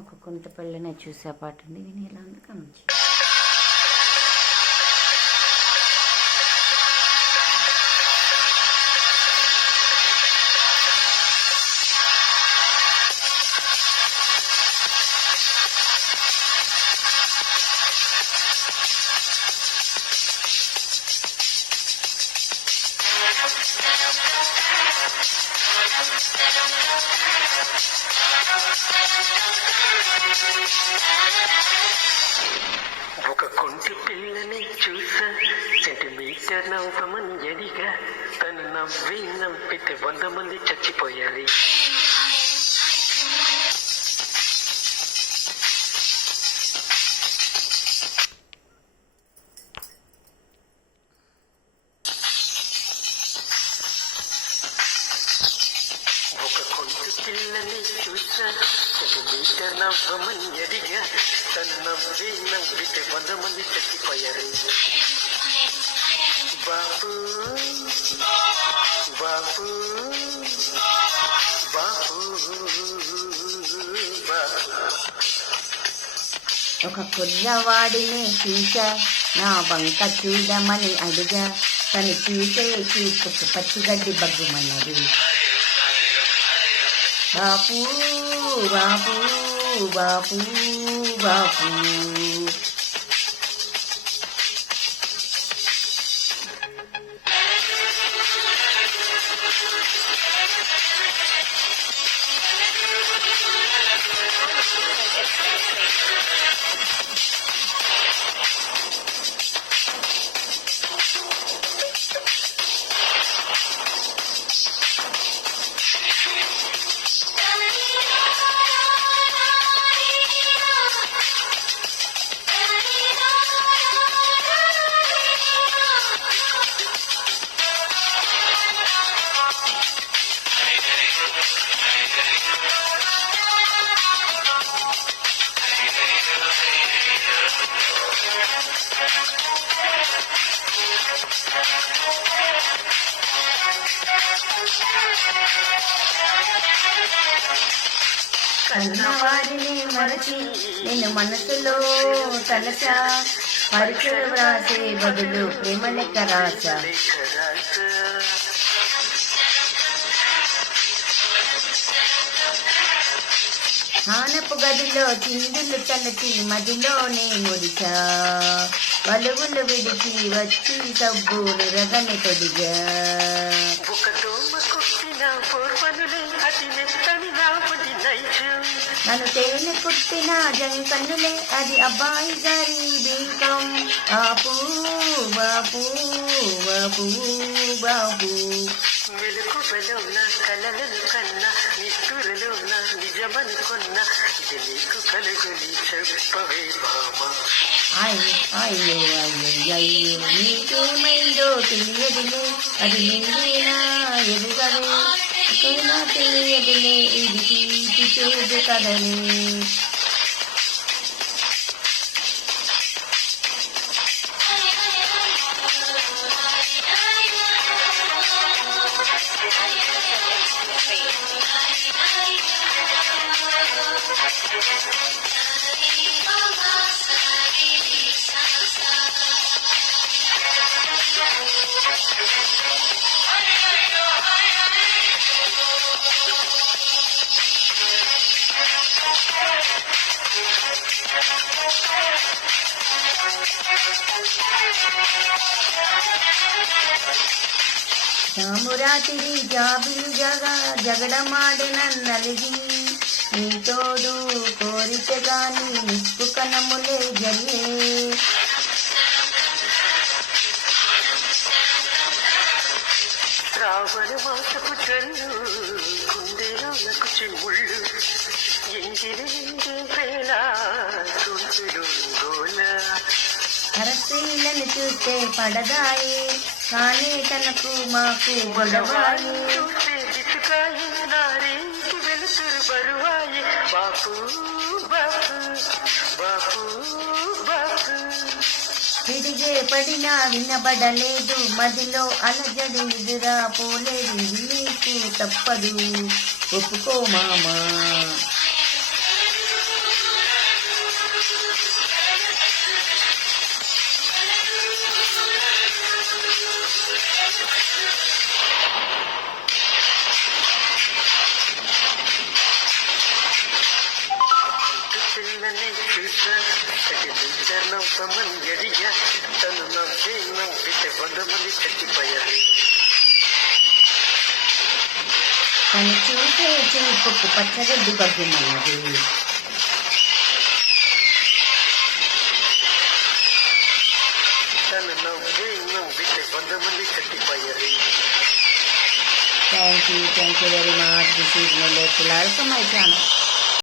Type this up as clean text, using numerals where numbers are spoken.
ఒక కొంత పెళ్ళిని చూసే పాట ఉంది, వినేలా ఉంది కానుంచి. ఒక కొంటి పిల్లని చూసా, సెంటీమీటర్ నవ్వమని అడిగా, తను నవ్వితే 100 మంది చచ్చిపోయారు. ఒక కొంటి పిల్లని చూసా, సెంటీమీటర్ నవ్వమని అడిగా, తను నవ్వితే 100 మంది చచ్చిపోయారు. బాబు బాబు బాబు బాబు. ఒక కుర్రవాడిని చూసా, నా వంక చూడమని అడిగా, తను చూసే చూపుకు పచ్చిగడ్డి బగ్గుమన్నది. బాపు బాపు బాపు బాపు. కన్నవారిని మరచి నిన్ను మనసులో తలచా, పరీక్షలు వ్రాసే బదులు ప్రేమ లెక్క రాసా. హానపు గదిలో చిందులు తలచి మదిలోనే ముడిచా, వలుగులు విడిచి వచ్చి సబ్బులు రగని తొడిగా. నన్ను తేనె కుట్టిన జంకన్నులే, అది అబ్బాయి గారి బీకం. బాపు బాపు బాపు బాపు. మెలకువలోన కలలను కన్నా, నిట్టురలోన నిజమనుకున్నా, ఇది నీకు కలుగుని చెప్పవే బామా. అయ్యో అయ్యో అయ్యో అయ్యో, నీకేమైందో తెలియదులే, అది నిండినా ఎదుగవే, ఒకైనా తెలియదులే, ఇది తీపి చేదు కదలే. రామురాతిరి జాబిలు జగడమాడిన నలిగి, నీ తోడు కోరిక గాని నిప్పు కనములే జల్లే. శ్రావణ మాసపు జల్లు, గుండెలో నాకు చిమ్ముళ్ళు, ఎంగిలి వేళ గొంతులు గోల. హరస్త్రీలను చూస్తే పడదాయి, కానీ తనకు మాకు గొడవాయి. వెలుతురు బరువాయి. బాపు బాపు బాపు బాపు. తిరిగే పడినా వినబడలేదు, మదిలో అలజడి ఎదురా పోలేదు. నీకు తప్పదు, ఒప్పుకో మామా. నవ్వమనియడిగా తను నవ్వితే 100 మంది చచ్చిపోయారు. తను చూసే చూపుకు పచ్చగడ్డి బగ్గుమన్నది. తను నవ్వితే 100 మంది చచ్చిపోయారు. Thank you very much. This is Nelle Pulal from my channel.